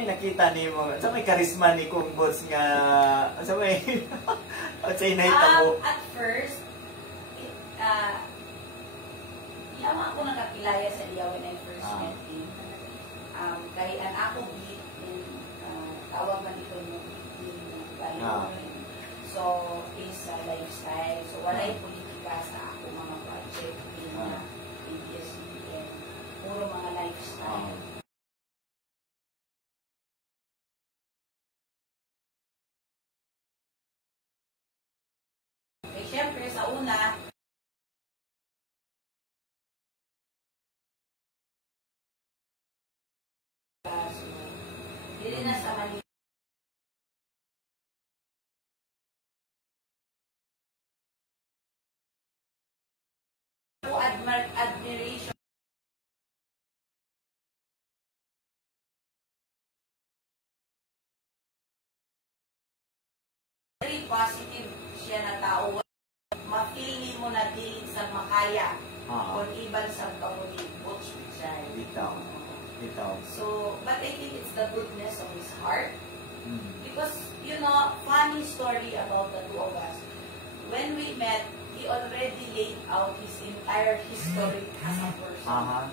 may nakita ni mo, sa may karisma ni kong boss nga, sa may, o sa inahitabo? At first, yaman ako nakakilaya sa iya when I first met him. Kay an ako beat, tawag man ito yung so, is lifestyle. So, walay politika sa ako mga project in PBS-CBN. Puro mga lifestyle. Okay, syempre, sa una, hindi na sa Manila. Admiration. Very positive siya na tao. Ma-feel mo na din sa makaya. Kung iban sa kamunin. Coach siya. Bitaw. So, but I think it's the goodness of his heart. Because, you know, funny story about the two of us. When we met, he already laid out his entire history as a person.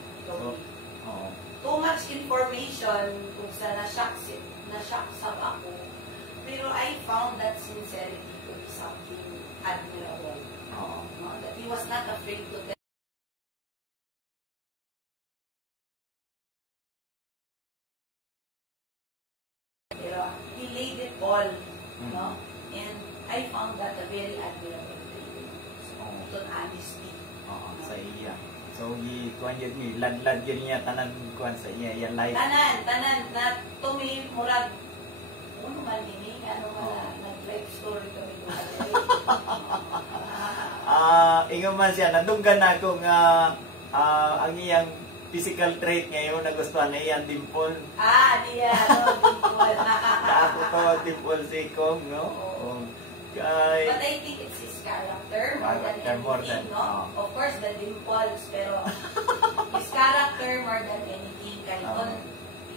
Too much information kung sa na-shock sa ako. Pero I found that sincerity to be something admirable. No? That he was not afraid to tell. Pero he laid it all. No? And I found that a very admirable. Ito honesty. Sa iya. So, kuan yun, ladlad yun niya, tanan kuan sa iya, yan life. Tanan, na tumi, murag, ano man ini, ano man, nag-life story kami doon. Ingon man siya, nadunggan na kung ang iyang physical trait ngayon, nagustuhan na iyang dimple. Diya, dimple. Ako to, dimple si Kong, no? But I think it's his character more than anything, no? Of course, the dimples, pero his character more than anything. Kahit kung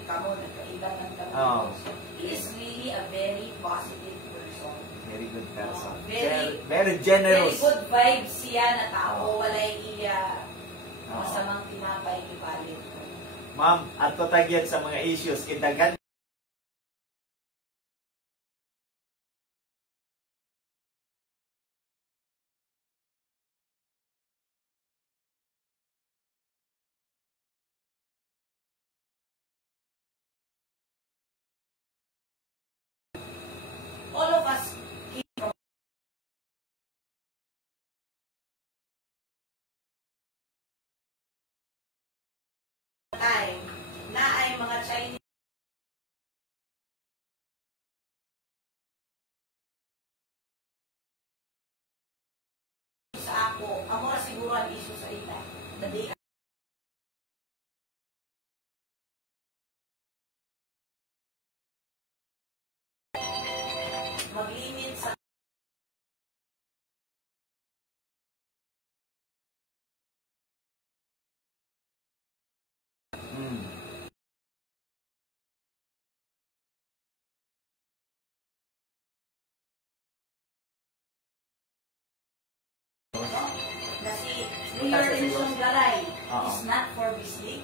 ikaw mo, nagkaiba ng dimples. He is really a very positive person. Very good person. Very generous. Very good vibes siya na tao. Walay iya masamang tinapay ipalit. Ma'am, at tutagyan sa mga issues, kindagan all of us came from time na ay mga Chinese sa ako, amo na siguro ang issue sa ita. Mag-limit sa kasi Mayor Enson Garay is not for Bislig.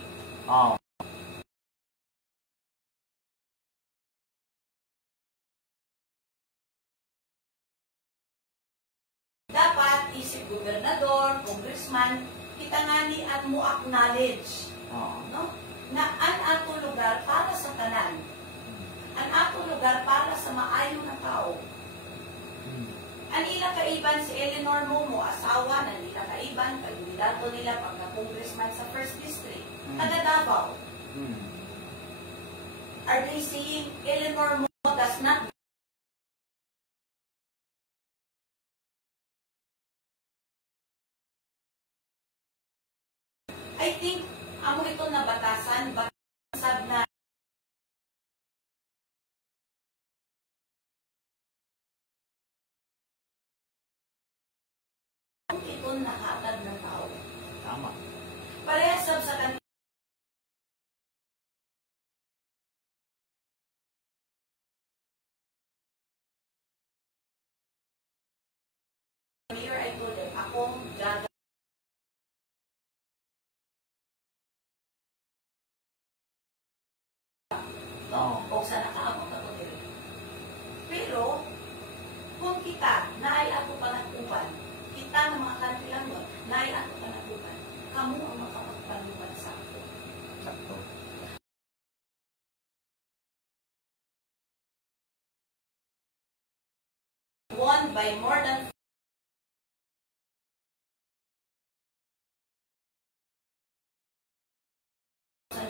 Dapat isip gobernador, congressman, kita nga ni at mo acknowledge no? Na ang ato lugar para sa tanan. Ang ato lugar para sa maayo na tao. Ang ila kaiban si Eleanor Momo, asawa na nila kaiban, kandidato nila pagka-congressman sa 1st District, taga Davao. Are they saying Eleanor Momo does not I think, amo ito na batasan, basag na ito nahatag ng tao. Tama. Parehas sa mayor, I told them, akong jaga. No? O sa nakaamot ako dito. Pero, kung kita, naay ako panatupan, kita ng mga country lang doon, naay ako panatupan, kamo ang makapagpanupan sa ako. Sakto. Won by more than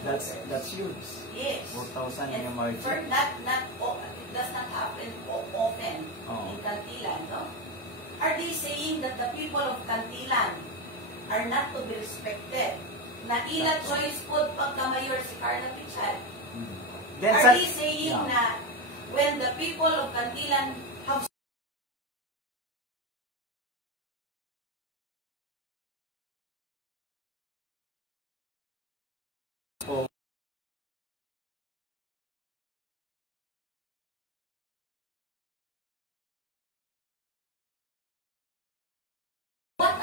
That's huge. yes. 4,000 And yung margin. it does not happen often in Cantilan, no? Are they saying that the people of Cantilan are not to be respected? Na ila choice po pagka-mayor si Carla Pichal. Then, Are they saying yeah. na when the people of Cantilan have Oh. what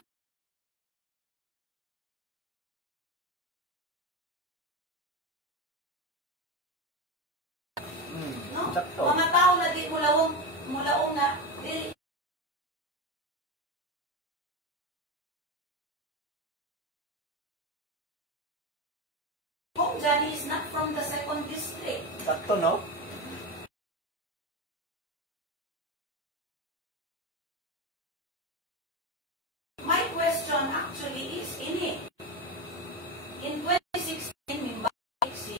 no? Sakto. Mga tao na di mulaong na di Kung Johnny is not from the 2nd district. Sakto, no? My question actually is in 2016, minbalik si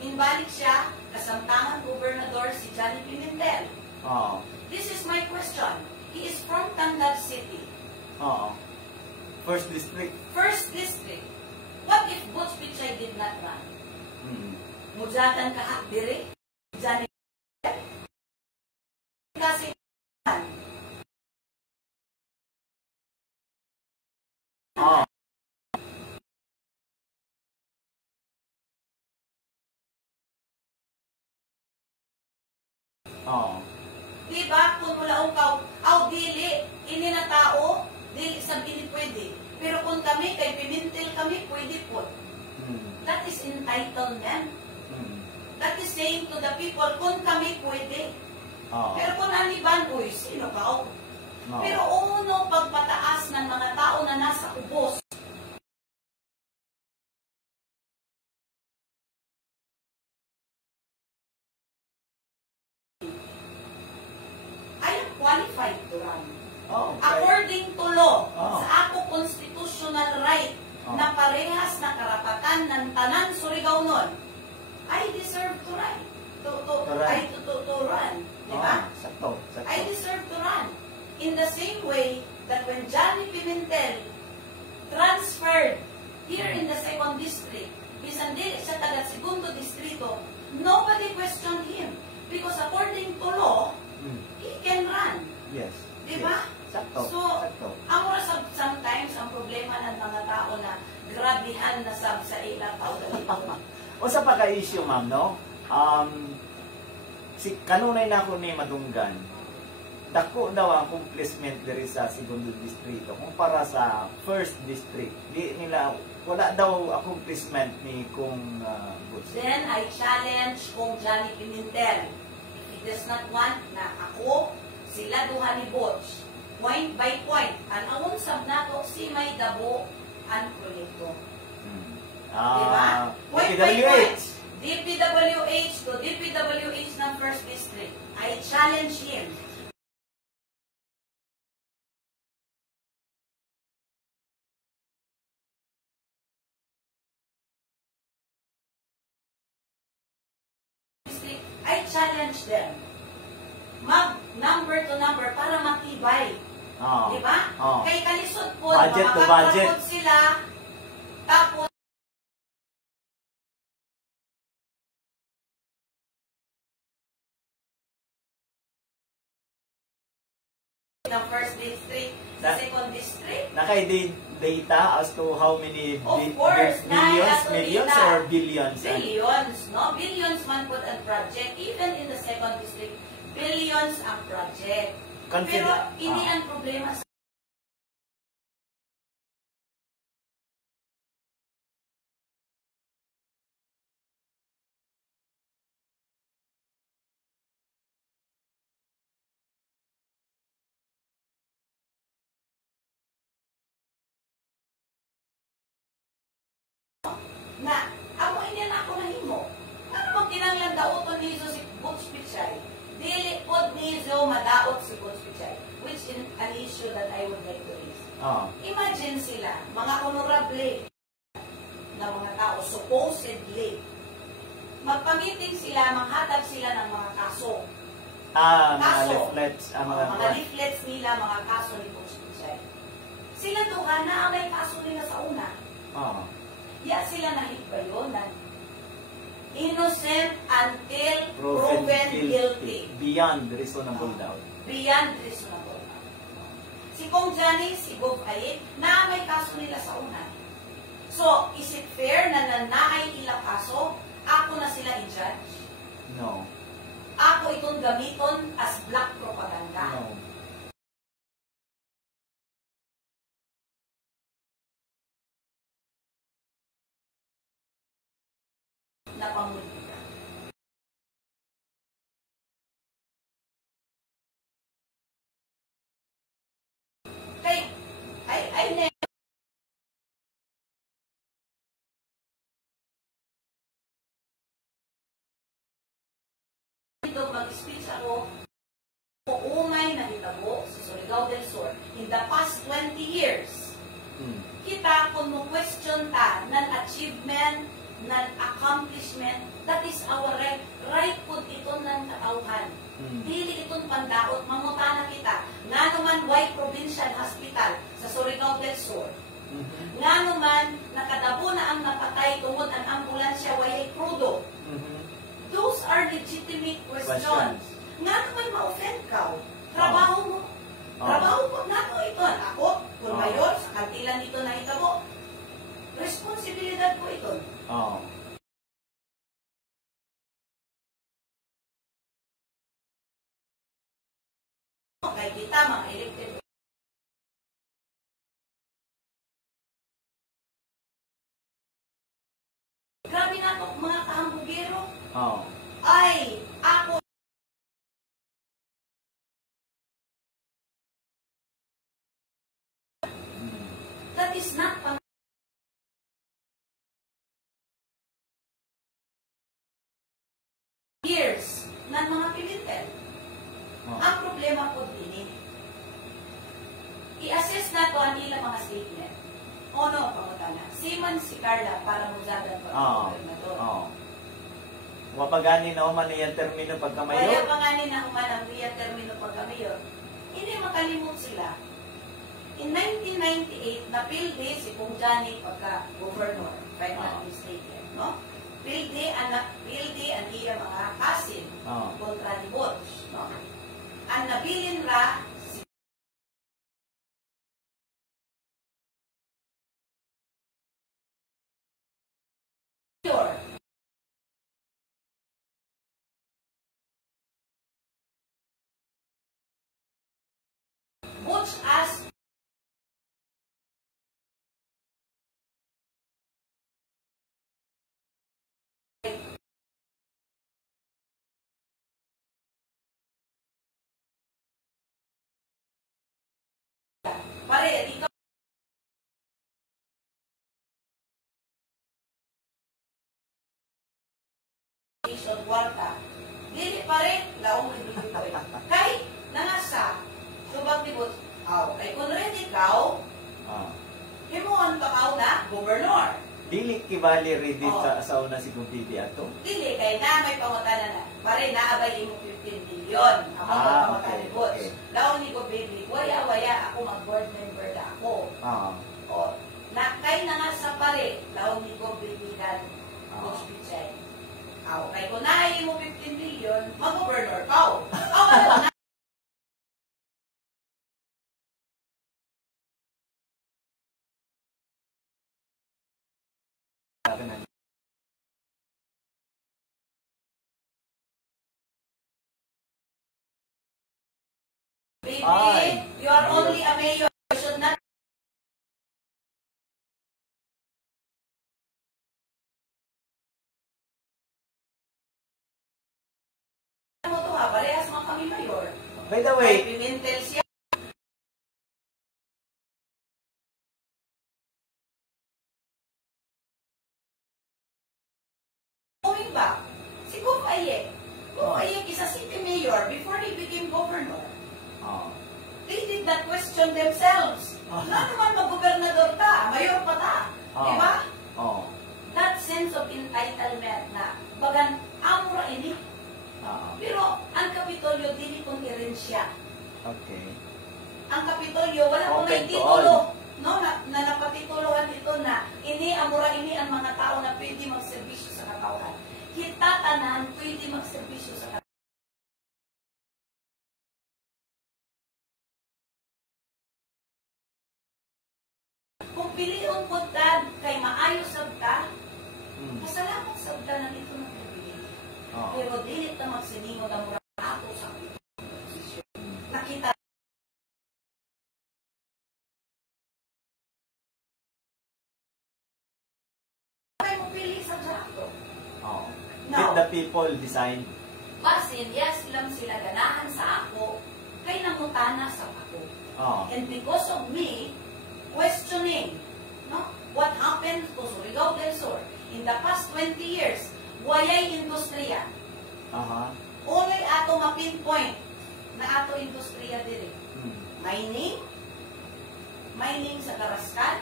minbalik siya kasamtangan gobernador si Johnny Pimentel. Oo. This is my question. He is from Tandag City, Oo. First district. 1st district. What if Butch Pichay did not run? Mudatan ka dire, Johnny kasi Oo. Oo. diba kung mulaong dili, ini na tao, dili sa bili pwede. Pero kung kami, kay Pimentel kami, pwede po. That is entitlement. That is saying to the people, kung kami pwede. Oo. Pero kung aniban, uy, sino ka? Oo. Pero uno, pagpataas ng mga tao na nasa ubos, I am qualified to run. Oo. According to law, Oh. sa ako constitutional right na parehas na karapatan ng tanan Surigao nun, I deserve to run. To run. Diba? Sakto. Sakto. I deserve to run. In the same way that when Johnny Pimentel transferred here in the 2nd district, bisan dili siya taga 2nd distrito, nobody questioned him. Because according to law, he can run. Yes. Diba? Yes. Sakto. So, Sakto. ang sometimes, ang problema ng mga tao na grabihan na sa ila tao dito. O sa pagka-issue, ma'am, no? Si kanunay na ako ni Madunggan, dako daw ang accomplishment diri sa 2nd distrito kumpara sa 1st district. Di nila, wala daw accomplishment ni kung Butch. Then, I challenge kung Johnny Pimentel. If he does not want na ako, sila duha ni Butch, point by point, anawon sab nato si may dabo ang proyekto. Diba? Point by point. DPWH. DPWH to DPWH ng 1st district. I challenge him. I challenge them. Mag number to number para matibay. Oo. Diba? Oo. Kay kalisod po, Budget to budget. makakapagod sila, tapos ng 1st district, sa 2nd district. Data as to how many Of course, billions, millions, data. or billions? Billions, no? Billions man put ang project. Even in the second district, billions ang project. Pero ini ang problema sa na amo ini na ako nahimo. Ano mo kinanglan daoton ni Jesus si Butch Pichay? Dili pod ni Jesus madaot si Butch Pichay, which is an issue that I would like to raise. Imagine sila, mga honorable na mga tao, supposedly, magpamiting sila, manghatag sila ng mga kaso. Mga leaflets. Mga leaflets nila, mga kaso ni Butch Pichay. Sila doon na may kaso nila sa una. Ya sila nahigbayonan. Innocent until proven guilty. Beyond reasonable doubt. Beyond reasonable doubt. Si Kong Johnny, si Bob Ayet, na may kaso nila sa una. So, is it fair na nanaay ilang kaso, ako na sila i-judge? No. Ako itong gamiton as black propaganda? No. Na pamulita. Kaya, I never dito mag-speech ako umay na hitabo sa Surigao del Sur in the past 20 years. Kita kung mo-question ta ng achievement, ng accomplishment, that is our right. Right po ito ng katauhan. Dili itong pandaot, mamutana kita. Nga naman, why provincial hospital sa Surigao del Sur? Nga naman, nakadabo na ang napatay tungod ang ambulansya, why crudo? Those are legitimate questions. Nga naman, ma-offend ka. Trabaho mo. Trabaho po na ko ito. Ako, kung mayor, sa kantilan dito na hitabo, responsibilidad ko ito. Kay kita, mga elected. Grabe na ito, mga kahambugero. Ay, ako. That is not years ng mga pilitin. Ang problema po din, i-assess na to ang ilang mga statement. Ono, pangutana. Siman si Carla para magzagan pa ang gobernador. Wapagani na uman niya termino pagkamayo. Kaya pangani na uman ang niya termino pagkamayo. Hindi makalimot sila. In 1998, napildi si Kong Johnny pagka-governor, if I'm not mistaken, no? Pildi ang iya mga kasin kontra ni Butch, no? Ang nabilin ra si Butch asked pare, ikaw kwarta. Dili pare, laong ibigay ko. Kahit nangasa, subag ni Butch, kay kung rin ikaw, himuon pa kao na, gobernador. Dili kibali ready sa una si Kumpiti ato? Dili, kay na may pangutana na. Pare, naabay mo 15 billion. Ako pangutana ni Butch. Laong ni ko, baby, waya-waya ako mag-board member na ako. Kay na nga sa pare, laong ni ko, baby, kan, Butch Pichay. Kay kung naay mo 15 billion, mag-gobernador ka. ka na. Baby, Ay, you are mayor. only a mayor. You should not. Ano to ha? Parehas mga kami mayor. By the May way, Pimentel siya. Going back, si Kufaye. Kufaye is a city mayor before he became governor. oh, They did not question themselves. Na naman mag-gobernador ta, mayor pa ta. Di ba? oh, That sense of entitlement na bagan amura ini. Pero ang Kapitolyo dili kong erensya. okay. Ang Kapitolyo wala kong Open may to titulo. all. No, na napatitulohan ito na ini amura ini ang mga tao na pwede magserbisyo sa katawan. Kita tanan pwede magserbisyo sa katawan. Kung pilion po dad kay maayo sabta, masalamat sabta na dito na pili. Oh, Pero dilit na magsinimo na mura ako sa posisyon. Nakita kay mo pili sa Jato. oh. Now, Let the people decide. basin, yes, lang sila ganahan sa ako, kay namutana sa ako. Oh, And because of me, questioning, no, what happened to Surigao del Sur in the past 20 years, wayay industriya. aha. Only ato ma-pinpoint na ato industriya diri. Mining, mining sa Carrascal,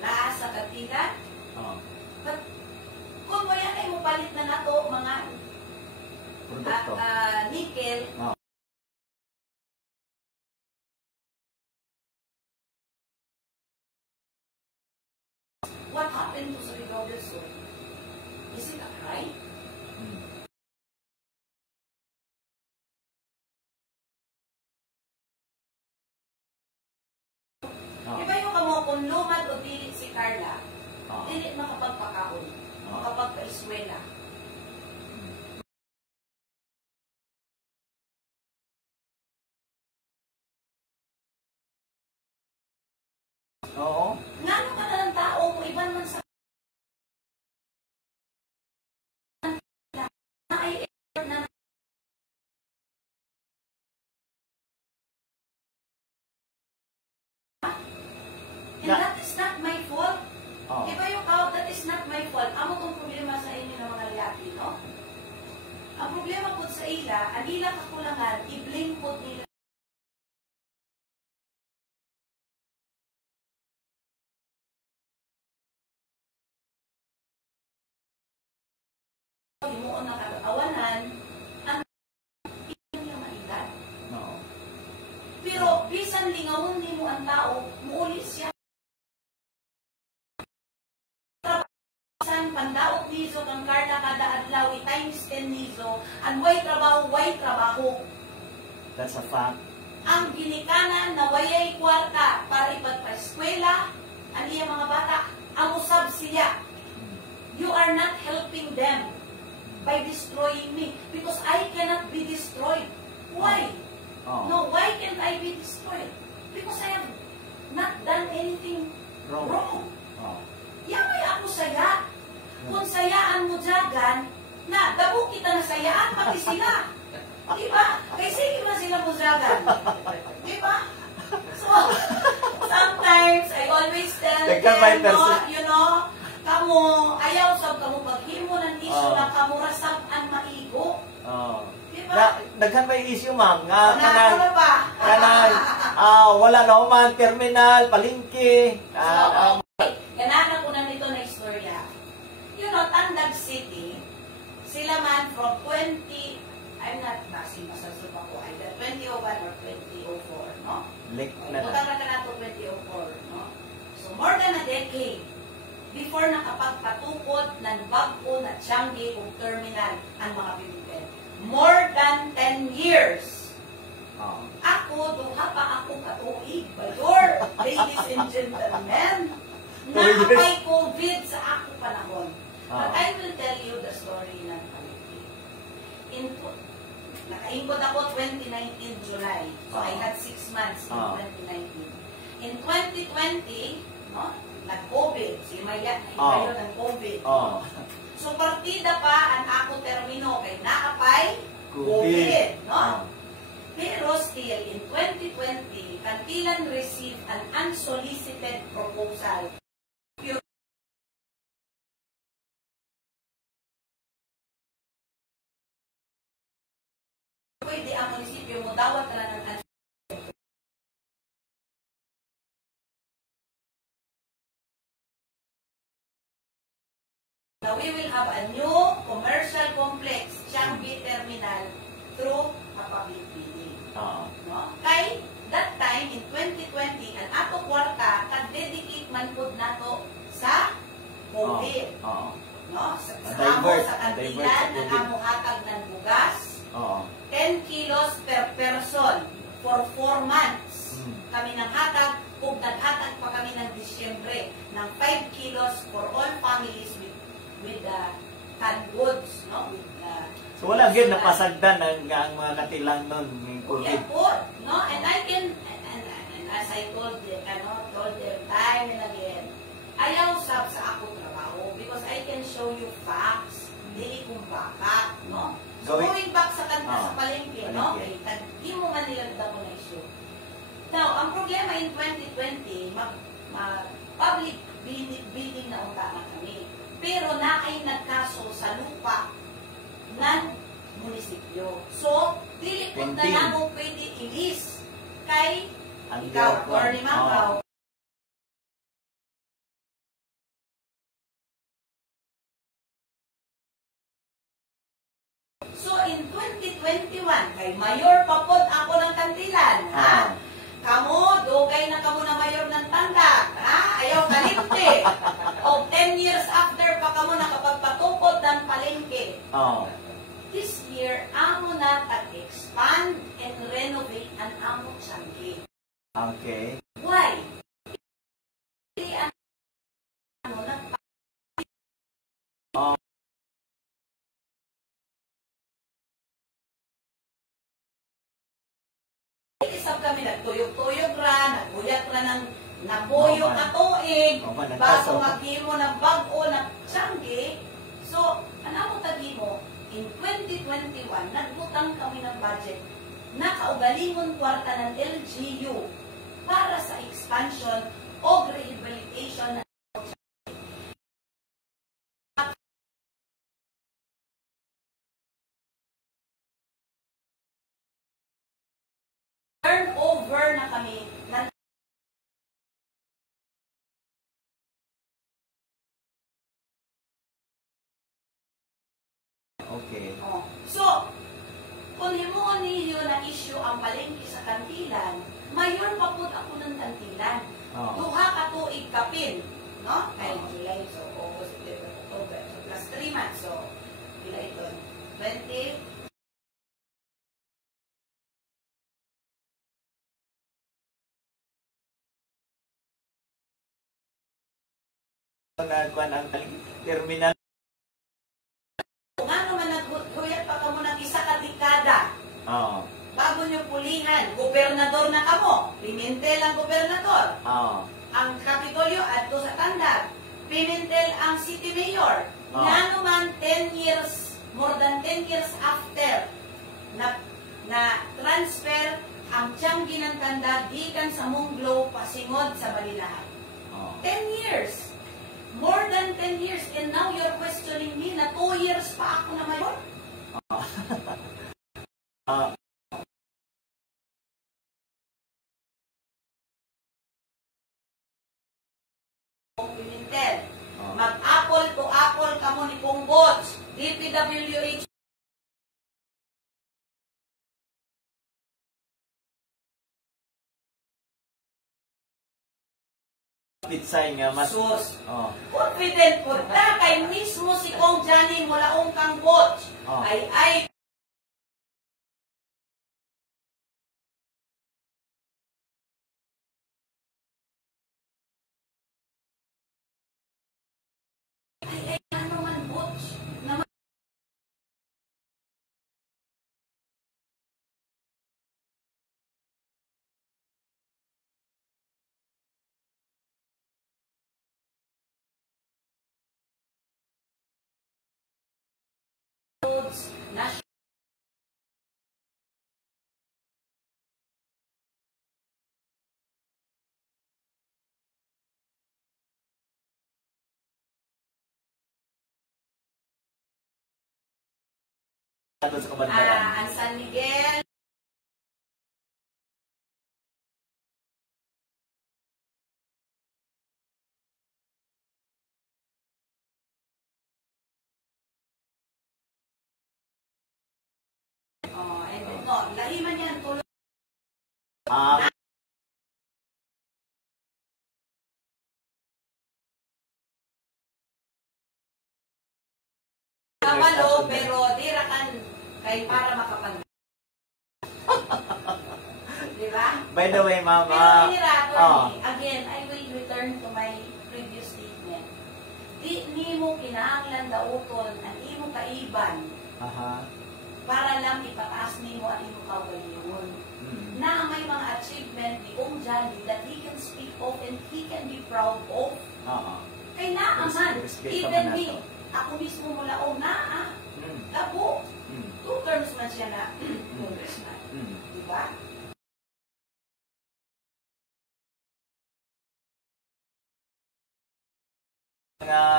naa sa Katigan, Oh, but kung wala kayo mo palit na nato mga produkto. nickel, Oh. what happened to Surigao del Sur? Is it a crime? Oh, Di ba yung kamo kung lumad o dili si Carla, oh, dili makapagpakaon, makapagpa-eskwela. oo. Nga naman na ng tao mo, iban man sa na ay effort na and that is not my fault. Oh, Di ba yung tao, that is not my fault. Amo tong problema sa inyo ng mga laki, no? Ang problema po sa ila, ang ila kakulangan, i-blame po nila. Himuon na katatawanan, ang iyon yung mailan. no. Pero, bisan lingawon din mo ang tao, muulit siya. Bisan pandaot niso kang karta kada adlaw, times 10 niso, and way trabaho. That's a fact. Ang ginikanan na wayay kwarta para ipagpa-eskwela, ang iya mga bata, ang usab siya. You are not helping them by destroying me because I cannot be destroyed. Why? Oh, No, why can't I be destroyed? Because I have not done anything wrong. Oh, Yamay ako saya. Kung sayaan mo jagan, na dabo kita na sayaan, pati sila. Diba? Kaya sige ba sila mo jagan? Diba? So, sometimes I always tell them, no, you know, kamo, ayaw sab kamo paghimo ng issue na kamo rasab ang maigo. oh. Diba? Daghan may issue, ma'am. Nga, Ano ba? wala na man, terminal, palengke. Ganaan ako na nito na istorya. You know, Tandag City, sila man from 20, I'm not passing masasip ako, either 2001 or 2004, no? Lake na Butang na na ito 2004, no? So, more than a decade before nakapagpatukod ng bago na Tiangge o terminal ang mga Pilipin. More than 10 years. Oh. Ako, duha pa ako katuig. Bayor, ladies and gentlemen, na may COVID sa ako panahon. But I will tell you the story ng palengke. Nakaingkod ako 2019 July. So I had 6 months in 2019. In 2020, no, nag-COVID. Si Maya, naibayo ng COVID. So partida pa ang ako termino kay naapay COVID. No? Pero still, in 2020, Kantilan received an unsolicited proposal. Pwede ang munisipyo mo dawat na ng Now we will have a new commercial complex, Changi Terminal, through a public bidding. No? Kay that time, in 2020, ang ato kwarta, kag-dedicate man po nato sa COVID. No? Sa Kantilan, nag-amuhatag ng bugas, 10 kilos per person for 4 months. Kami nang hatag, kung naghatag pa kami ng Disyembre, ng 5 kilos for all families with the canned goods, no? So wala gyud napasagdan ang mga katilang nun ng COVID. No? And I can, and as I told them, told them time and again, ayaw sa ako trabaho because I can show you facts, dili kung baka, no? So going back sa sa palengke, no? Di mo man nila damo na issue. Now, ang problema in 2020, public bidding na unta kami. Pero na ay nagkaso sa lupa ng munisipyo. So, dili ko na namo pwede ilis kay ikaw, Atty. Macau. So, in 2021, kay Mayor papod ako ng Kantilan, ha? Kamo, dugay na kamo na mayor ng Tanda. Ha? Ayaw kalimte. O 10 years after pa kamo nakapagpatukod ng palengke. This year, amo na tag-expand and renovate ang amo Changi. Okay. Why? Isab kami nagtuyog-tuyog ra, nagbuyat ra ng nabuyog na tuig, bago maghimo ng bago ng Changi. So, anamo tagimo, in 2021, nagbutang kami ng budget na kaugalingon kwarta ng LGU para sa expansion o rehabilitation ng turnover na kami ng Okay. So, kung himuon ninyo na issue ang palengke sa Kantilan, mayor pa po ako ng Kantilan. Duha ka tuig kapin, no? Ay, July, so August, September, October, so plus 3 months. So, pila ito? 20, Nagkuhan ang terminal. Nga naman naghuyat pa kamo ng isa ka dekada. Bago nyo pulihan, gobernador na kamo. Pimentel ang gobernador. Ang Kapitolyo adto sa Tandag. Pimentel ang city mayor. Nga naman 10 years, more than 10 years after, na transfer ang Changi ng Tandag gikan sa Munglo pasingod sa Balilahan. 10 years. More than 10 years, and now you're questioning me na 2 years pa ako na mayor? Pimentel. Mag-apple to apple kamo ni Pongbots, DPWH. Pitsay nga mas confident po ta kay mismo si Kong Johnny mulaong kang coach ay national Doon sa Kabadbaran. ang San Miguel. And no, lahiman yan tuloy. Kabalo, pero dirakan kay para makapag. Diba? By the way, Pero Mama. again, I will return to my previous statement. Di mo kinahanglan dauton ang imo kaiban Aha. para lang ipataas nimo ang imo kaugalingon. Na may mga achievement ni Johnny that he can speak of and he can be proud of. Kay naaman, even me, ako mismo mula o naa, tabo. 2 terms man siya na congressman. Diba?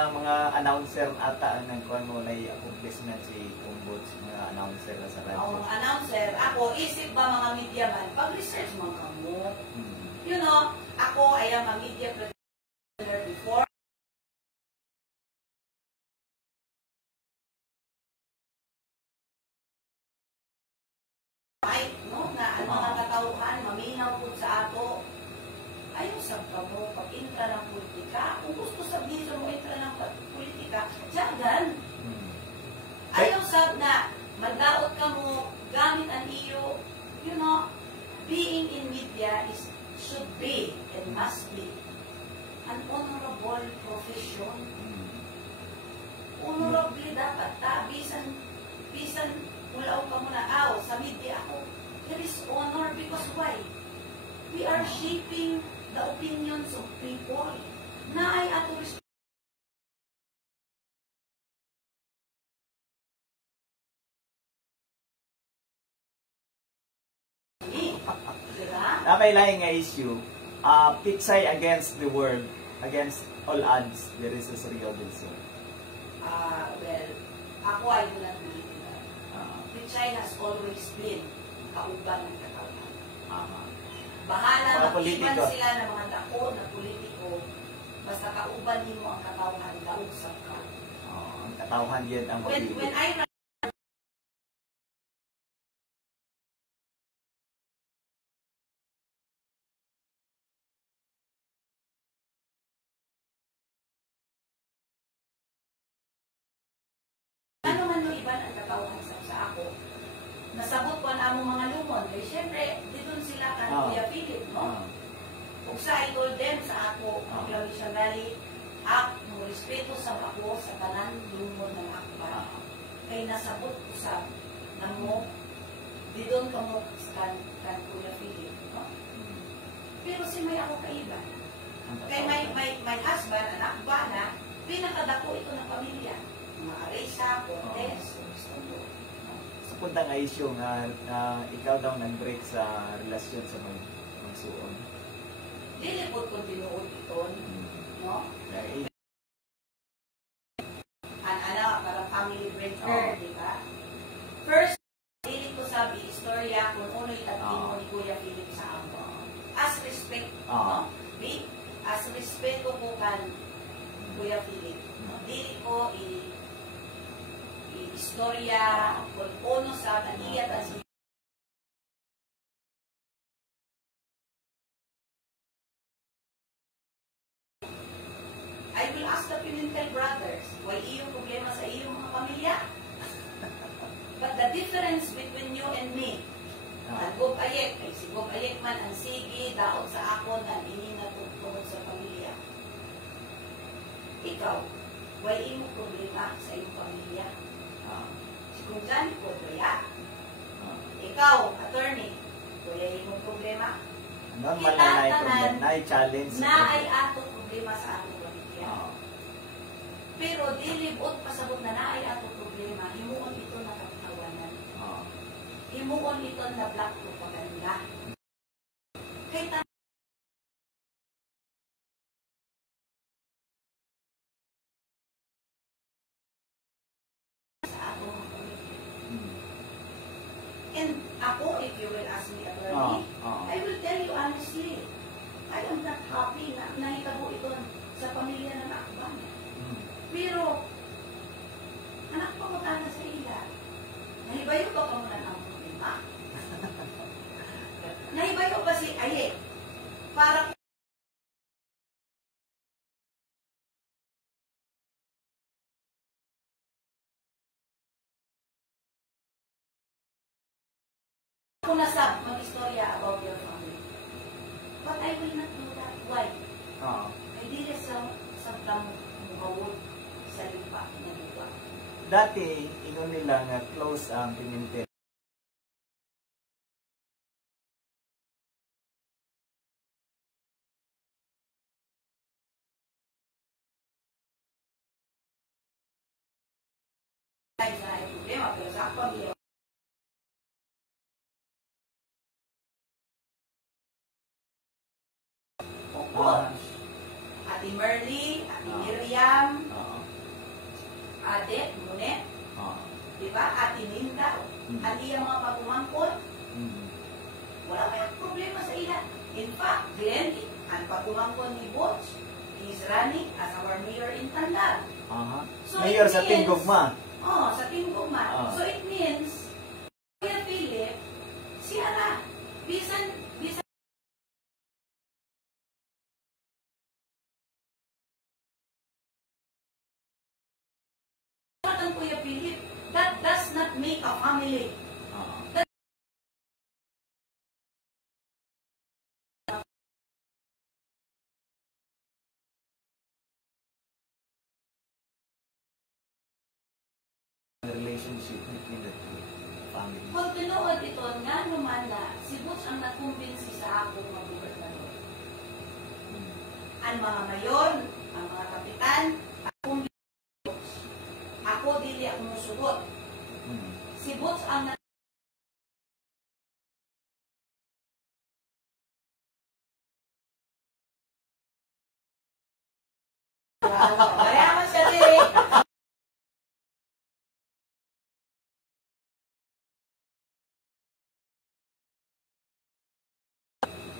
Mga announcer ata ang nagkuhan mo na accomplishment si Kumbots, mga announcer na sa radyo. Ang announcer, ako, isip ba mga media man, pag-research man kamo. You know, ako ay am a media producer before. Ay, no, na ang mga katauhan, maminaw po sa ato. Ayaw sab ka mo, pag-intra ng politika, kung gusto sabihin sa mo intra ng politika, jagan. Ayaw sab na magdaot ka mo, gamit ang iyo, you know, being in media should be and must be an honorable profession. Honorable dapat ta, bisan mula ka muna, sa media ako, there is honor because why? We are shaping the opinions of people na ay ato May laing nga issue, Pitsay against the world, against all odds, there is a Rio del Sur. Well, ako ay bulan politika. Pitsay has always been kauban ng katauhan. Bahala makiman sila ng mga dako na politiko, basta kauban nimo ang katauhan, kausap ka. Ang katauhan yan ang mabili. When I ano man yung iba ang katauhan sa ako, nasabot ko ang among mga lumon. Kaya syempre, dito sila kan Kuya Philip, no? Kung sa I told them sa ako, ang Claudian Valley, mo respeto sa ako sa tanan lumon ng akba. Kaya nasabot ko sa namo, dito ka mo kan Kuya Philip, no? Pero si may ako kaiba. Kaya may husband, anak ba na, pinakadako ito ng pamilya. Mga Reza, Cortez, sa punta nga issue nga ikaw daw nag-break sa relasyon sa magsuon. Dili po kung tinuod ito, no? Parang family breaker, di ba? First, dili ko sabi, istorya kung uno'y tatlong ni Kuya Philip sa ako. As respect, no? As respeto ko kan Kuya Philip. Dili ko istorya kung uno sa kaniyat as I will ask the Pimentel brothers, why iyong problema sa iyong mga pamilya? But the difference between you and me, Gob Ayek, si Gob Ayek man ang sige, daot sa ako na ininatutungod sa pamilya. Ikaw, why iyong problema sa iyong pamilya? Si Kung Jan, kaya. Ikaw, attorney, wala iyong problema? Kita naman, na-challenge na ay ato problema sa ating pamilya. Pero dilibot pasabot na ay ato problema, himuon ito na katawan himuon ito na black propaganda. Kaya sa atong and ako, if you will ask me attorney, I will tell you honestly, I am not happy na nahitabo ito sa pamilya ng akban. Pero, anak pa ko tana sa ila. Nahibayo ba ka muna ng problema? Nahibayo ba si Aye? Para kung nasa mag-istorya about your family. But I will not do that. Why? Ay dili sa damo muhawod sa lipa na lupa. Dati, ingon nila nga close ang Pimentel. Ay sa ay problema, pero sa pamilya. Ate Merly, Ate Miriam, Ate Munet, diba? Ate Linda, at iyang mga pagumangkot, wala kayang problema sa ila. In fact, Glenn, ang pagumangkot ni Butch, is running as our mayor in Tandal. So mayor sa Tingugma. Sa Tingugma. So it means, Kuya Philip, siya na, bisan Kuya Philip, that does not make a family. The relationship between the two families. Pag tinuod ito, nga naman na, si Butch ang nakumbinsi sa akong mga gobernador. Ang mga mayor, ang mga kapitan, akong Butch. Ako dili ako musugot. Si Butch ang Mayaman siya dili.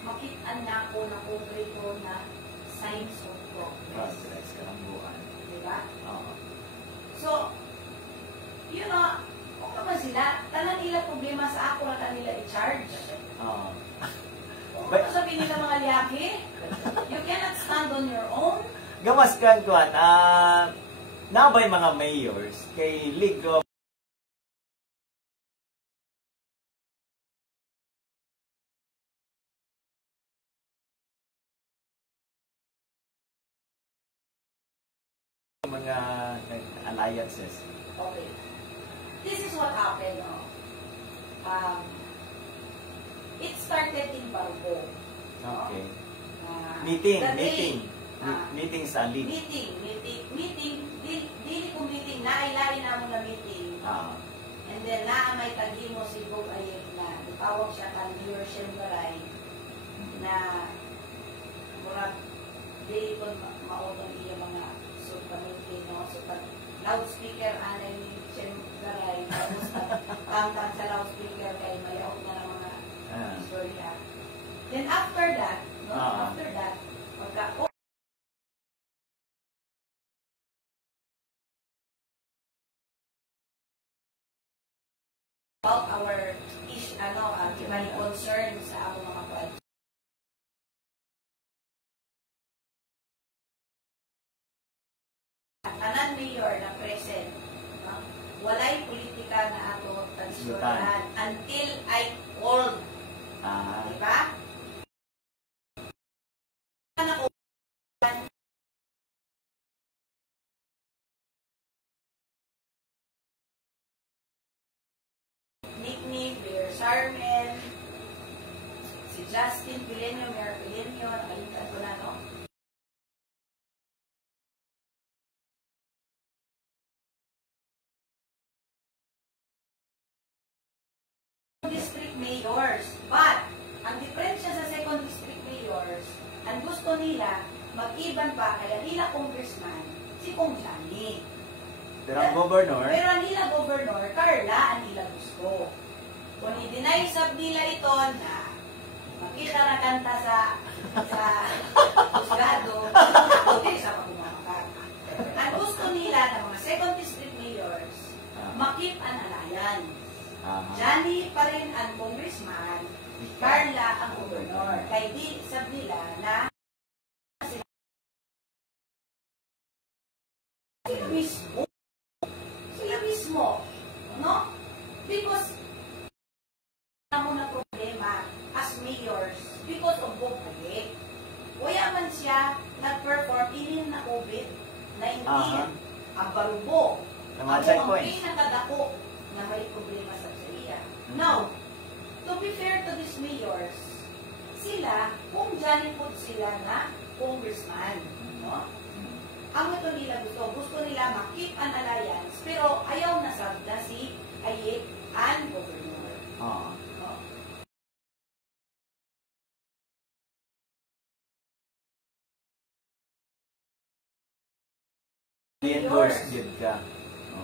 Makita niya ako na pobre ko na signs of progress. Progress, kalambuan. Diba? So, you know, kung ka man sila, tanan nila problema sa ako na kanila i-charge. Kung ano sabihin nila mga liyaki, you cannot stand on your own. Gamas kan kuan, nabay mga mayors kay League of mga alliances. Okay. This is what happened, no? It started in Barco. Okay. Meeting Meeting sa League. Meeting. Dili ko meeting, nailain na mo na meeting. And then, may tagimo si Bog Ayek na, tawag siya kan Mayor Shembaray, na murag, dili ko mautong iya mga subcommittee, no? So, pag loudspeaker, anay ni Shembaray, tapos tangtang sa loudspeaker, kay mayawag na ng mga istorya. Then, after that, no? After that, pagka, about our human concerns sa ako mga project. Tanan mayor na present, no? Walay politika na ato tansyonan until I called. Diba? Nickname, Mayor Sarmen, si Justin Pilenio, Mayor Pilenio, nakalimutan ko na, no? nila, mag-iban pa, kaya nila congressman, si Kong Johnny. Pero ang governor, Pero ang nila governor, Carla, ang nila gusto. Kung i-deny sab nila ito na makita na kanta sa husgado, hindi sa pagmamakat. Ang gusto nila ng mga second district mayors, makip an alliance. Johnny pa rin ang congressman, Carla ang governor. Kaya di sab nila na sila mismo, no? Because mo na problema as mayors because of Bogpagit. Waya man siya nag-perform inin na COVID-19. Ang barubo. Ang pinakadako na may problema sa Syria. Now, to be fair to these mayors, sila, kung dyan po sila na congressman, no? Ang ito nila gusto nila makip an alliance, pero ayaw na sabda si Ayik and governor. No? endorse yun ka.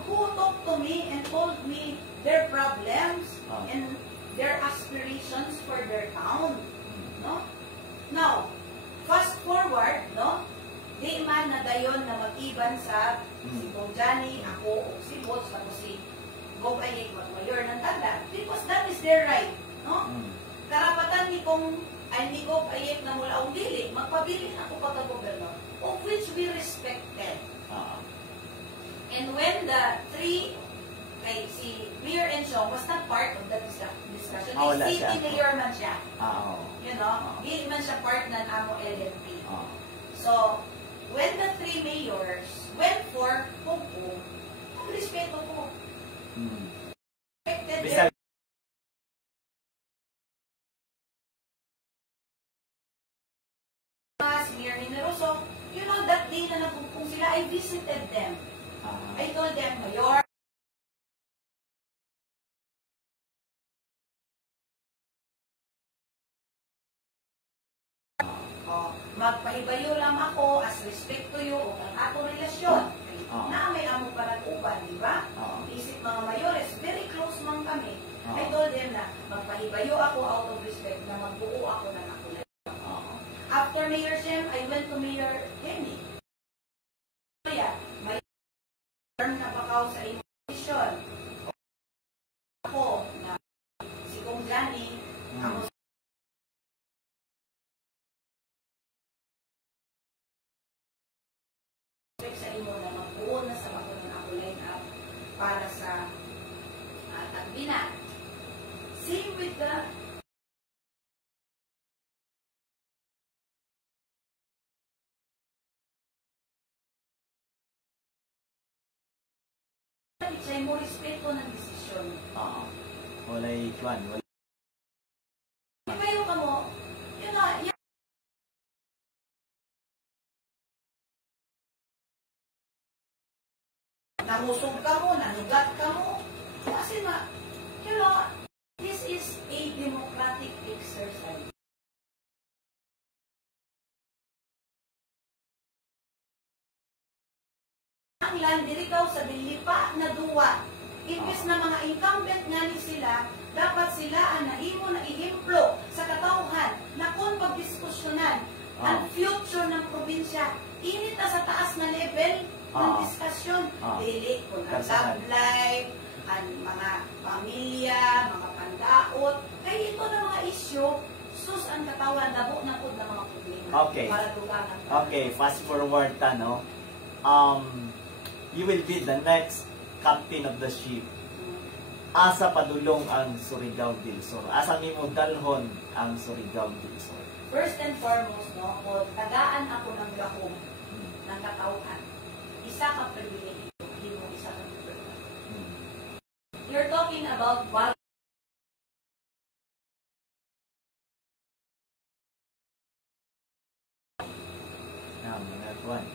Who talked to me and told me their problems and their aspirations for their town. No? Now, fast forward, no? Di man na dayon na mag-iban sa si Bong Johnny, ako, o si Bots, ako si Gov Ayik, mag-mayor ng Tanda. Because that is their right. No? Karapatan ni Gov Ayik na mula ang dili, magpabili ako pagka-gobernador, of which we respected. And when the three, si Mayor Enchong was not part of that discussion, city mayor man siya. You know, hindi man siya part ng amo LNP. So, when the three mayors went for Pugpo, ang respeto ko. Respected si Mayor Generoso, you know, that day na nagpupong sila, I visited them. I told them, Mayor, magpahibayo lang ako as respect to you o ang ato relasyon. Na may amo para uban, di ba? Isip mga mayores, very close man kami. I told them na magpahibayo ako out of respect na magbuo ako ng ako. After Mayor Shem, I went to Mayor Henny. Kaya, may na bakaw sa impresyon. Ako, na si Kong Johnny, ako sa imo na magbuo na sa mga ng ako line up para sa Tagbina. Same with the sa'yo mo respeto ng desisyon. Walay kwan. Kayo ka mo, yun na, nangusog ka mo, nanugat ka mo. Kasi na, you know, this is a democratic exercise. Ang land, dirikaw sa dilipa na duwa. Imbis na mga incumbent nga ni sila, dapat sila ang nahimo na ihimplo sa katauhan na kung pagdiskusyonan ang future ng probinsya, init na sa taas na level ng diskusyon. Dili, kung ang love life, ang mga pamilya, mga pandaot, kaya ito na mga issue, sus ang katawan, labo na po na mga problema. Okay. Para tugangan. Okay, fast forward ta, no? You will be the next captain of the ship. Asa padulong ang Surigao del Sur. Asa nimo dalhon ang Surigao del Sur. First and foremost, no, kung tagaan ako ng gahom ng katauhan, isa ka privilege, hindi mo isa ka privilege. You're talking about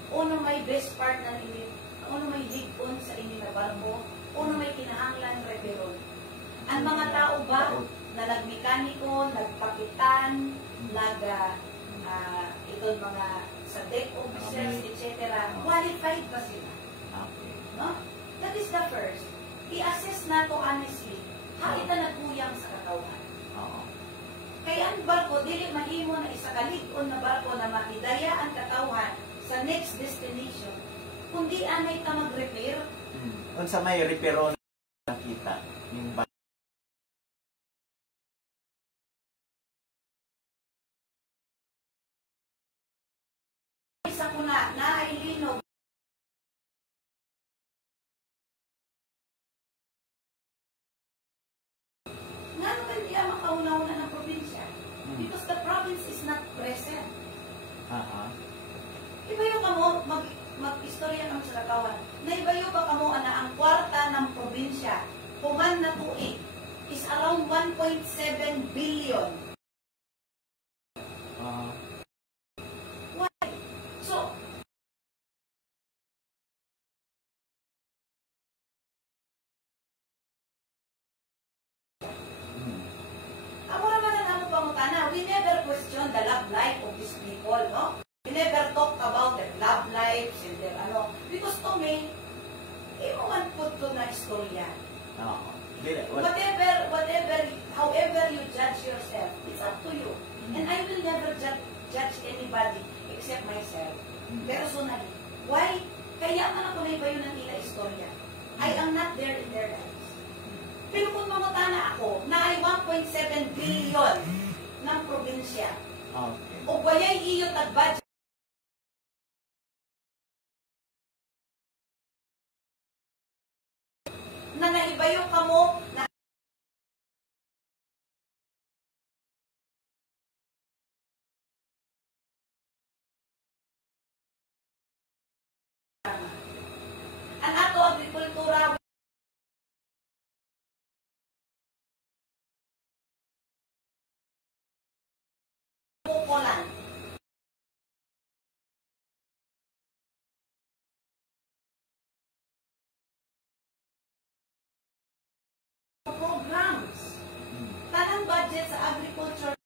uno may best part ng inyo, uno may higpon sa inyo na barko, uno may kinahanglan reperon. Ang mga tao ba na nagmekaniko, nagpakitan, itong mga sa deck officers, etc. Qualified ba sila? Okay. No? That is the first. I-assess na to honestly. Ita nagkuyang sa katawan. Oo. Kaya ang barko, dili mahimo na isakalig-on na barko na mahidaya ang katawan sa next destination. Kundi anay ka mag-repair. Kung sa may repair nakita, yung isa ko na ay linog. Nga naman diya makauna-una ng probinsya. Because the province is not present. Ibayo ka mo, mag-istorya kami sa Lakawan. Naibayo ba ka mo na ang kwarta ng probinsya, human na tuig, is around 1.7 billion. Why? So, ako naman ang ano pangutana, we never question the love life of these people, no? We never talk about their love lives and their ano. Because to me, you want put to na istorya. Whatever, however you judge yourself, it's up to you. And I will never judge anybody except myself. Personally. Why? Kaya man ako na iba yun ang ila istorya. I am not there in their lives. Pero kung mamutana ako, na ay 1.7 billion ng probinsya, o bayay iyo tag-budget, na naibayo ka mo na ang ato agrikultura pukulan. Programs. Tanang budget sa agriculture.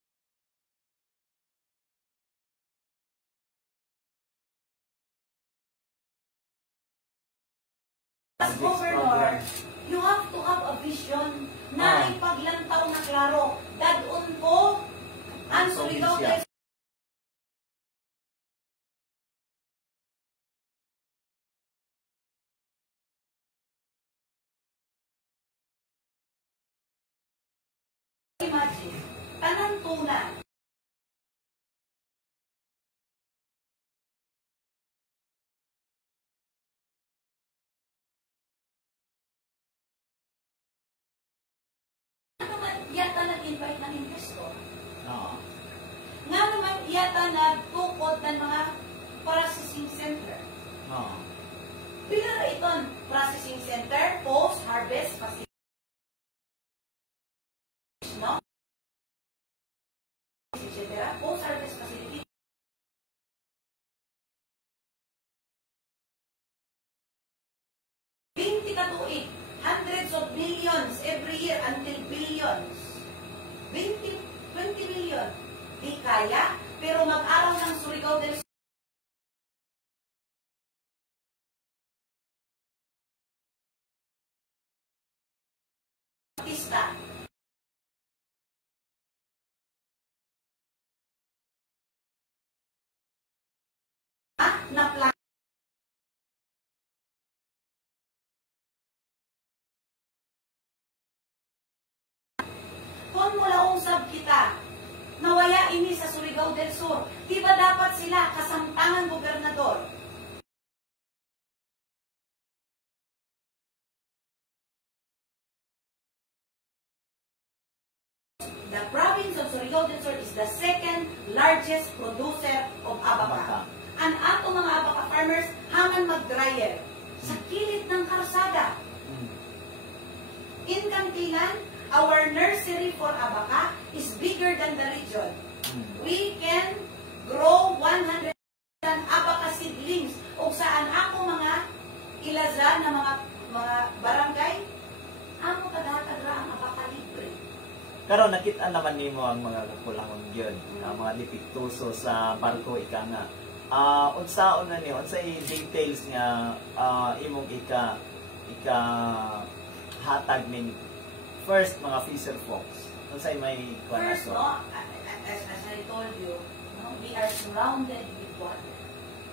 As governor, you have to have a vision na ipaglantaw na klaro. Dadon ko ang Surigao del Imagine, tanang tuna. Ano man yata nag-invite ng investor? Nga naman yata nagtukod ng mga processing center. Bila na ito processing center, post-harvest facility. No? Etc. Post-harvest facility. Katuig, hundreds of millions every year until billions. 20 million. Di kaya, pero mag-araw ng Surigao del Artista. Na plan. Kung mula usab kita, nawaya ini sa Surigao del Sur, di ba dapat sila kasamtangan gobernador? The province of Surigao del Sur is the second largest producer of abaca. Ang ato mga abaca farmers hangan mag-dryer sa kilid ng karsada. In Campilan, our nursery for abaca is bigger than the region. We can grow 100 abaca seedlings o saan ako mga ilaza na mga barangay amo kadakadra ang abaca libre. Karon nakita naman nimo ang mga kakulangon gyud, ang mga depektuso sa barko ika nga. Unsaon na niyo, unsa details nga imong ika hatag ning first mga fisher folks. Unsay may First, no, as I told you, no, we are surrounded with water.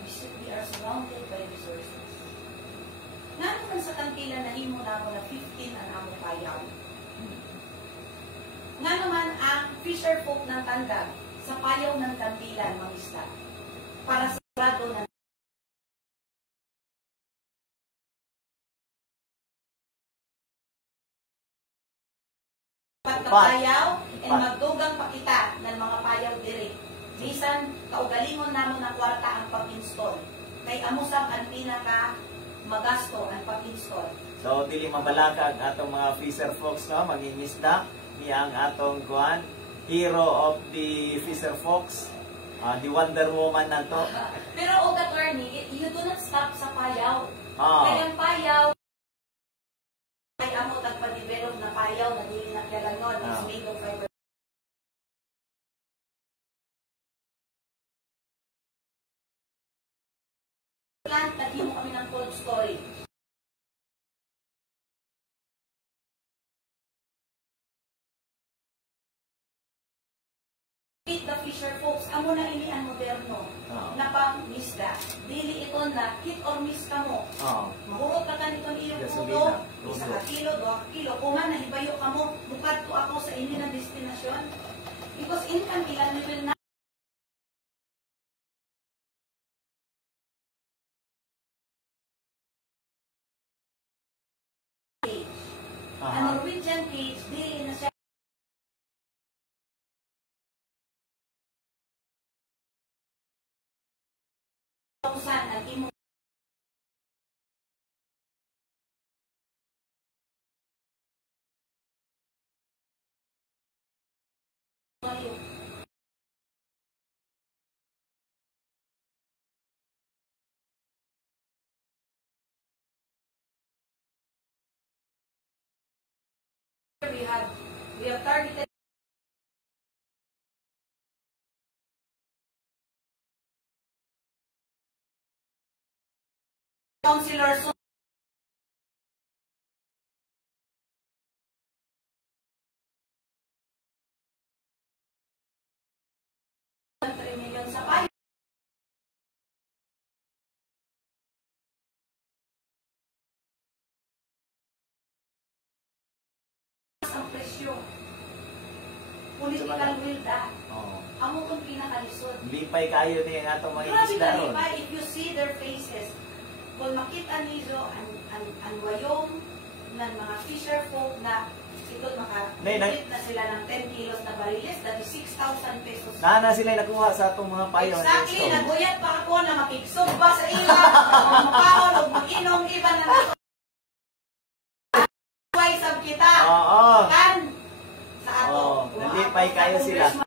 We are surrounded by resources. Nga naman sa kantila na himo na ako na 15 ang amo payaw. Nga naman ang fisher folk ng Tandag sa payaw ng kantilan mangisda. Para sa grado ng pagkapayaw and magdugang pakita ng mga payaw diri. Bisan kaugalingon namo ng kwarta ang pag-install. Kay amusang ang pinaka magasto ang pag-install. So dili mabalaka ang atong mga fisher folks no, mangingisda niya ang atong kuan, hero of the fisher folks, the Wonder Woman na to. Pero og attorney, you do not stop sa payaw. Kaya ang payaw ay amo tagpa-develop na payaw na dili na kailangan is made of fiber. Plant at mo kami ng cold storage. Feed the fisher folks, amo na ini ang moderno na pang-misda. Dili ito na hit or miss ka mo. Mahurot ka kanito ni iyong pulo, isa ka kilo, 2 kilo. Kung man nahibayo ka mo, bukad to ako sa ini ng destinasyon. Because in kanila, we will not cage. Ang Norwegian cage, dili na siya usan ang imo we have targeted councilors million sa payo. Ang presyo. Political will da. Amo kung pinakalisod. Lipay kayo ni ang atong mga Grabe isda ka ron. lipay, if you see their faces, kung makita niyo ang wayong ng mga fisher folk na ito makakit na sila ng 10 kilos na bariles, that is 6,000 pesos. Nana sila nakuha sa atong mga payo. Exactly, naguyat pa ako na makigsog ba sa ila, makaon o mag-inom, iba na nato. Huwag sab kita. Kan sa ato. Nalipay kayo sila.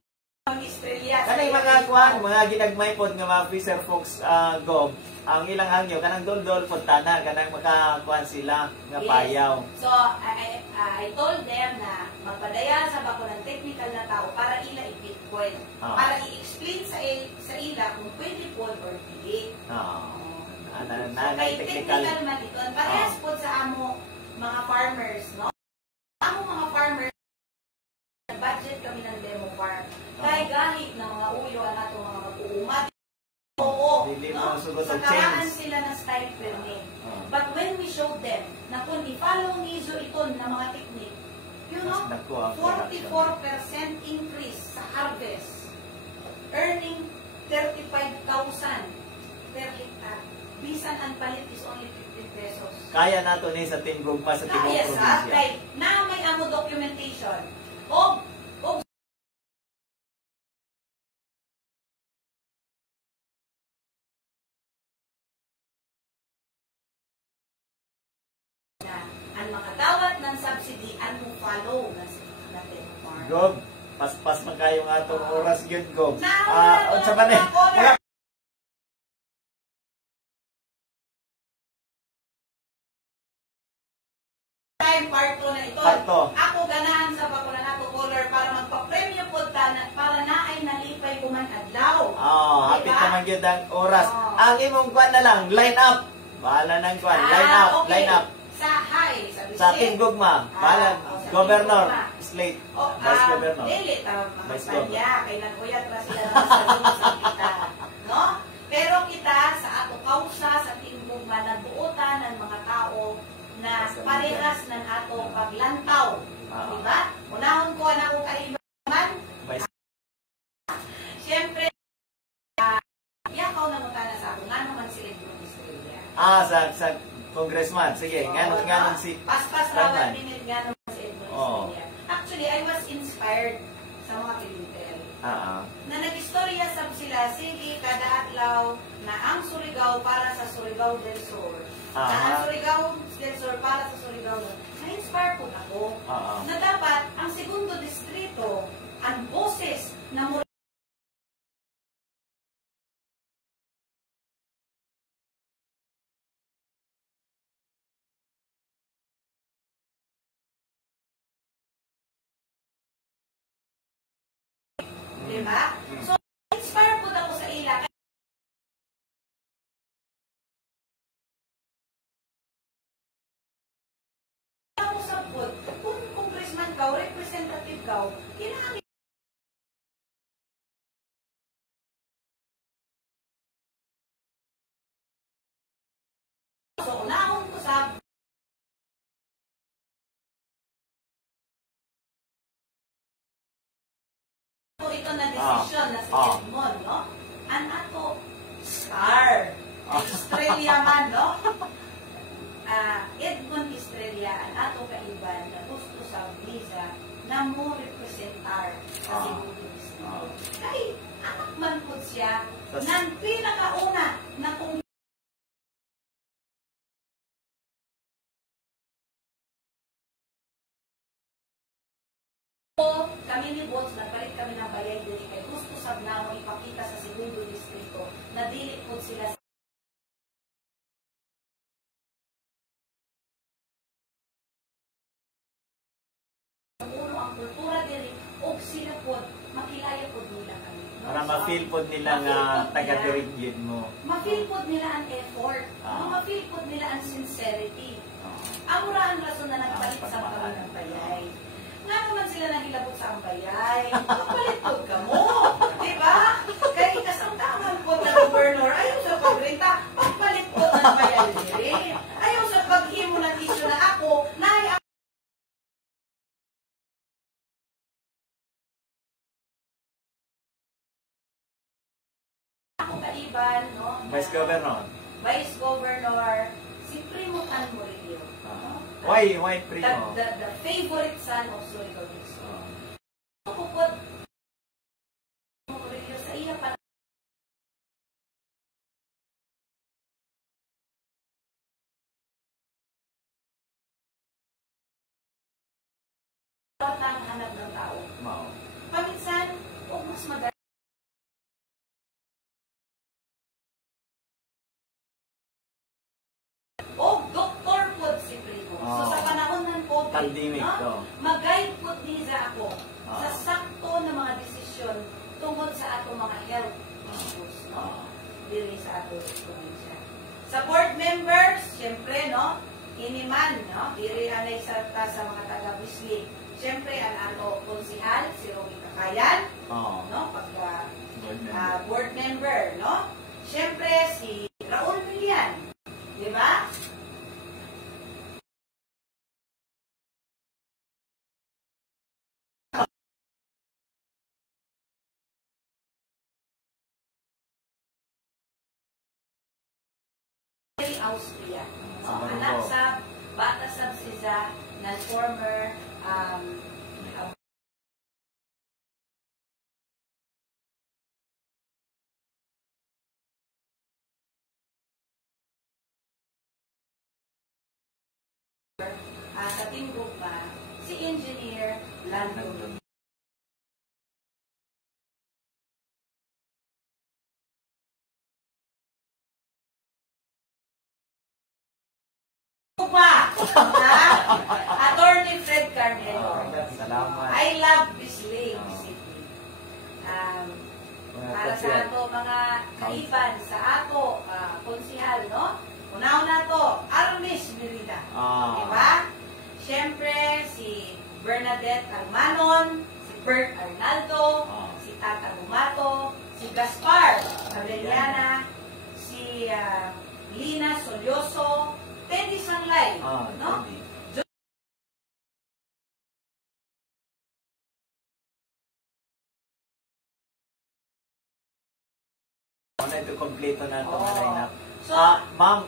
Kanang mga kuan, mga ginagmay pod nga mga fisher folks gob, ang ilang hangyo kanang dol-dol pod tana kanang makakuan sila nga payaw. So I told them na magpadayal sa bako ng technical na tao para ila i-pinpoint. Para i-explain sa ila kung pwede po or hindi. Kay technical man ito. Parehas po sa amo mga farmers, no? Amo mga farmers, budget kami ng demo farm. Kaya gahit ng mga uyo ang ato mga mag-uumad. Oo, no? Sa karaan sila ng style learning. But when we show them na kung i-follow niyo ito na mga technique, you know, 44% increase sa harvest, earning 35,000 per hectare. Bisan ang palit is only 50 pesos. Kaya nato ni sa Team Gugma sa Timog Provincia. Kaya na may amo documentation. O ang makadawat ng subsidy ang follow ng farm. Gob, paspas man kayo nga atong oras gyud Gob. Unsa man eh? Time part 2 na ito. Parto. Ako ganahan sa bakulan ako color para hapit Diba? naman yun ang oras. Oo. Ang imong kwan na lang, line up. Bahala ng kwan, line up, okay. line up. Sa high, sa Sa visit. Team Gugma, bahala, sa Governor, Team Gugma. Slate, Oh, Vice Governor. Dili, Vice makapanya, kay naguyat na sila sa kita. No? Pero kita, sa ato kausa, sa Team Gugma, nagbuotan ng mga tao na parehas ng ato paglantaw. Diba? Unahon ko na akong kailangan. Siyempre, yakaw na mutana sa ako, nga naman sila yung Australia. Sa congressman. Sige, nganon si Paspas rawat minute nga naman si Edmond Oo. Australia. Actually, I was inspired sa mga Pilintel. Na nag-istorya sab sila, sige, kada adlaw na ang Surigao para sa Surigao del Sur. Na ang Surigao del Sur para sa Surigao del Sur. Na-inspire po ako na dapat ang segundo distrito, ang boses na mula diba? So, inspire po ako sa ila. Ako sa pod, kung congressman ka, representative ka, kailangan so, naon ko sa ito na desisyon na si Edmond, no? Ang ato star, Australia man, no? Edmond Estrella, ang ato kaiban na gusto sa visa na mo representar sa segundo distrito. Kaya anak man po siya ng pinakauna na kung kami ni Bots, nagpalit kami ng bayay din kay gusto sab na mo ipakita sa segundo distrito na dili po sila sa uno ang kultura dili og sila po makilaya po nila kami. No? para ma-feel po nila nga taga-dirigid mo. Ma-feel po nila ang effort. Ma-feel po nila ang sincerity. Ang murahan rason na nagpalit sa kami ng bayay. Nga naman sila nahilabot sa ambayay. Magpalitod ka mo. Diba? Kaya kasamtaman po na gobernur, ayaw sa pagrenta, pagpalit po ng bayay diri. Ayaw sa paghimo ng isyo na ako, na ako kaiban, no? Vice Governor. Vice Governor, si Primo Tan Murillo. Why Primo? The favorite son of Surigao del Sur. Kupod Murillo sa iya pa ang hanap ng tao. Paminsan, o mas magaling. O doktor po si Primo. So sa panahon ng COVID, pandemic, mag-guide po niya ako sa sakto na mga desisyon tungkol sa atong mga health issues, no? Dili sa atong probinsya. Sa board members, syempre, no? Iniman, no? Diri anay sa mga taga-Bisli. Syempre, ang ato konsihal, si Romy Kakayan, no? Pagka board member, no? Syempre, si Raul Milian. Di ba? Austria. Anak sa bata sa siya na former sa Team Gugma, si Engineer Lando. Attorney Fred Carnero. Salamat. I love this lake city. Para sa ato mga kaiban, sa ato konsihal, no? Una-una to, Armis Merida. Diba? Siyempre, si Bernadette Almanon, si Bert Arnaldo, si Tata Bumato, si Gaspar Abeliana, si Lina Solioso, Teddy Sanlay, no? Ano ito, kompleto na ito, lineup. So, ma'am,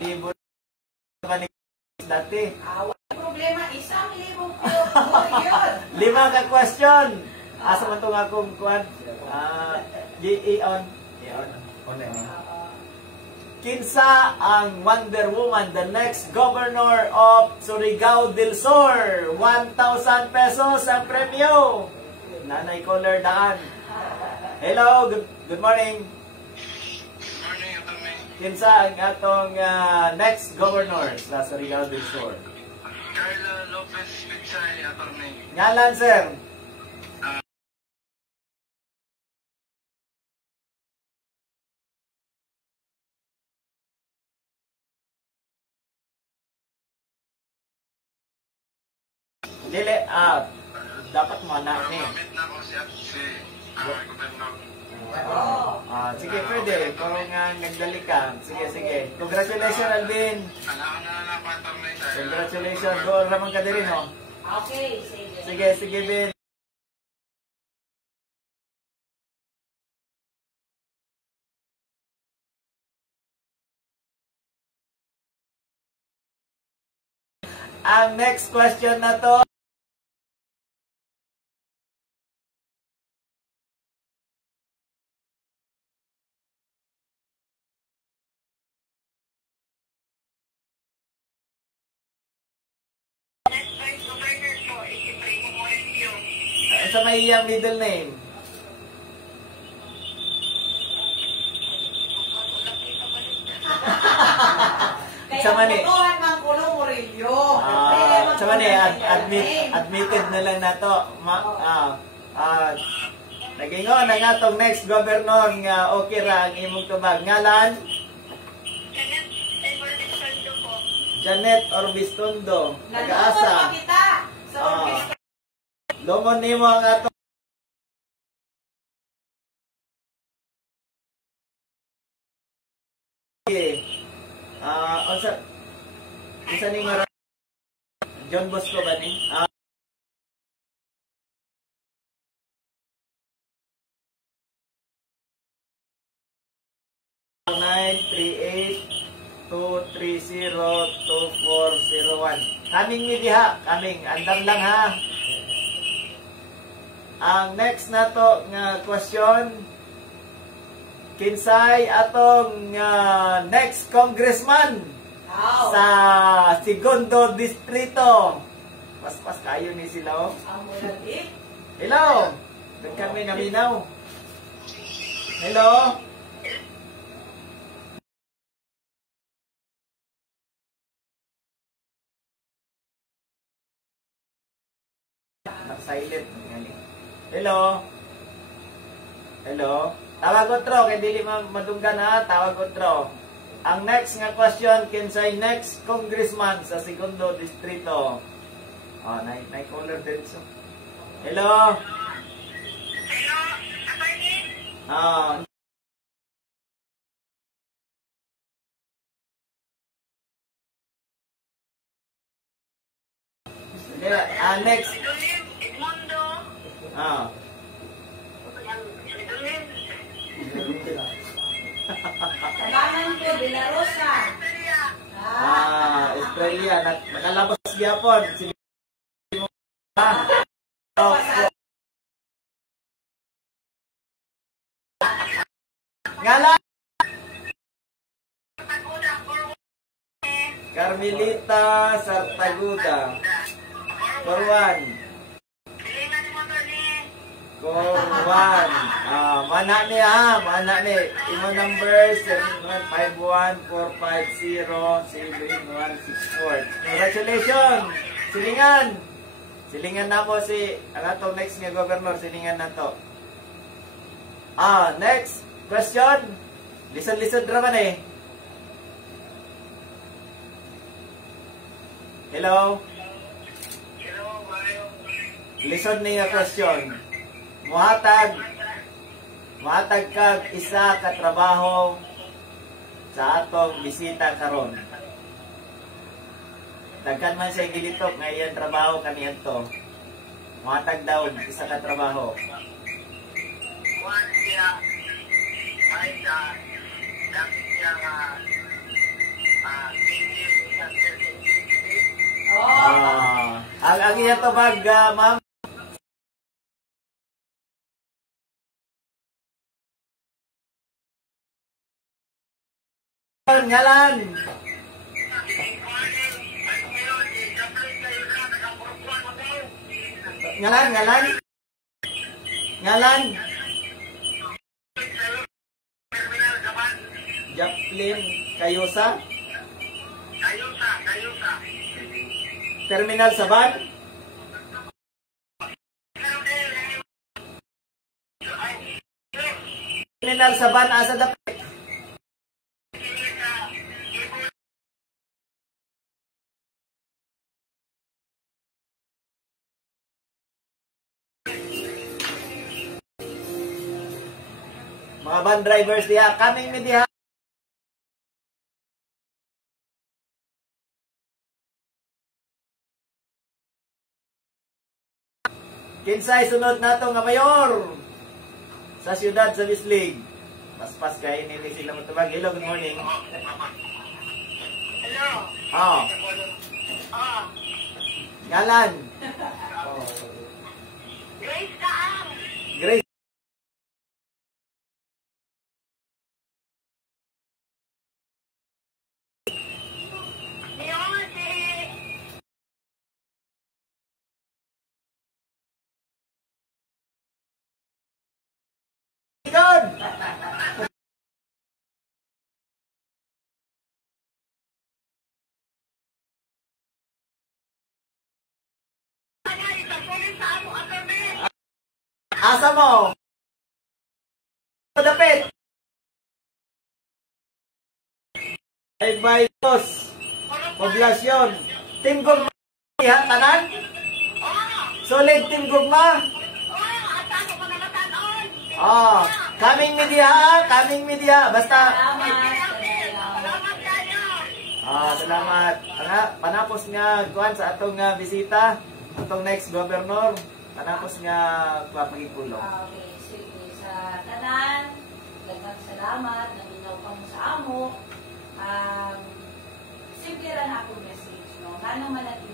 libo ba ni dati? walang problema, 1,000 po yun. 5 ka question. Asa man itong akong kuwan? On na ni. Kinsa ang Wonder Woman, the next governor of Surigao del Sur? 1,000 pesos ang premyo. Nanay Caller Daan. Hello, good morning. Kinsa ang atong next governor sa Surigao del Sur? Carla Lopez Pichay, attorney. Ngalan, sir? Dili, dapat mana ni. Mamit na ko si Gobernador. Sige, pwede. Kung nagdali ka. Sige. Congratulations, Alvin. Alam na pa, attorney. Congratulations. Go, ramang ka din, no? Okay, sige. Sige, Vin. Ang next question na to. Sa may iyang middle name. Sa mani. Sa mani, admitted na lang na to. Nagingon ang atong next governor nga okay ra ang imong tubag. Ngalan? Janet Orbistondo. Nag-asa. Lumon nimo ang ato. Isa ni nga John Bosco ba ni? 938-230-2401. Kaming mi diha, kaming andam lang ha. Ang next na to nga question, kinsay atong next congressman sa Segundo Distrito? Pas kayo ni sila oh. Hello. Nagkan may naminaw. Hello. Silent. Hello. Hello. Tawag otro kay dili madunggan ha, tawag otro. Ang next nga question, kinsay next congressman sa Segundo Distrito? Nay caller din so. Hello. Hello, attorney. Next. Edmundo. Tabangan ko, De La Rosa. Australia. Nakalabas gyapon. Ngalan? Carmelita Sartaguda. Forwan. Korwan. Mana ni ha? Mana ni? Imo number 7154507164. Congratulations! Silingan! Silingan na mo si ang atong next nga governor. Silingan na to. Next question. Listen raman eh. Hello? Listen niya question. Muhatag kag isa ka trabaho sa atong bisita karon. Daghan man siya gilitok nga iyang trabaho kaniadto. Muhatag daw isa ka trabaho. Ang iyang tabag, ma'am. Ngalan. Ngalan. Japlin Kayusa. Terminal Saban. Terminal Saban asa dapat. Mga van drivers diha, kaming mi diha. Kinsay sunod nato nga mayor sa siyudad sa Bislig. Paspas kay nini sila matubag. Hello, good morning. Hello. Ngalan. Grace Kaang. Grace. Good. Asa mo? Dapit. Ay bayos. Poblasyon. Team Gugma. Diha, tanan? Solid Team Gugma. Kaming media. Basta. Salamat. Panapos nga kuan sa atong bisita, atong next governor. Panapos nga papagipulong. Okay, sige. Sa tanan, daghang salamat, naminaw ka mo sa amo. Simple ran akong message, no? Ngano man natin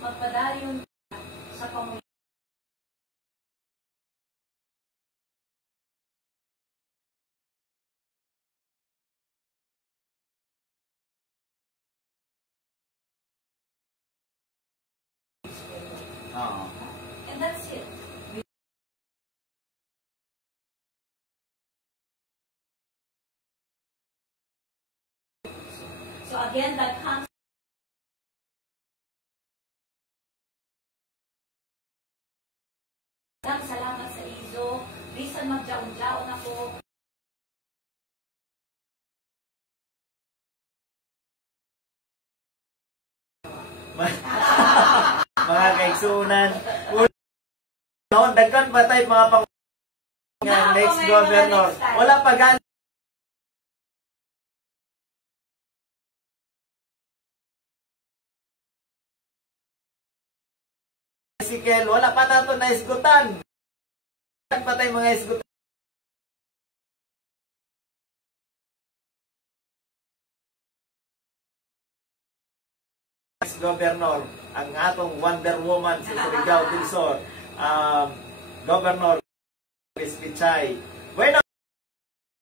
magpadayon sa komunidad. And that's it. So again, that comes salamat sa izo. Bisan magjaon-jaon ako. Mga kaigsunan. Noon, dagkan pa tayo mga pang next governor. Wala pa gan. Wala pa nato na isgutan. Pa tayo mga isgutan. Governor, ang atong Wonder Woman si Surigao del Sur, Governor Chris Pichay. Bueno,